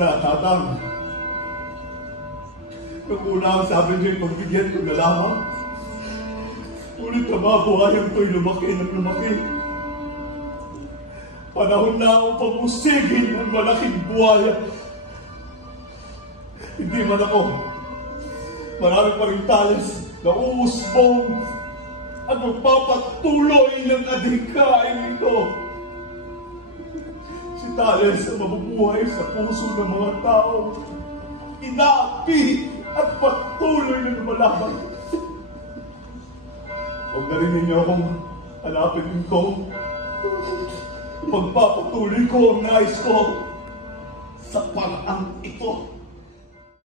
na, Tatang. Nung una ang sabi niyo, pagbigyan ko na lamang. Ngunit ang mga buhayan ko'y lumaki ng lumaki. Panahon na akong pamusigin ng malaking buhaya. Hindi man ako. Marami pa rin talas na uusbong at magpapatuloy ng adhikain ito. Si Tales ang mabubuhay sa puso ng mga tao. Inaapi at patuloy na lumalaban. Huwag na rin ninyo akong hanapin ito. Pagpapatuloy ko ang nais ko sa parang ito.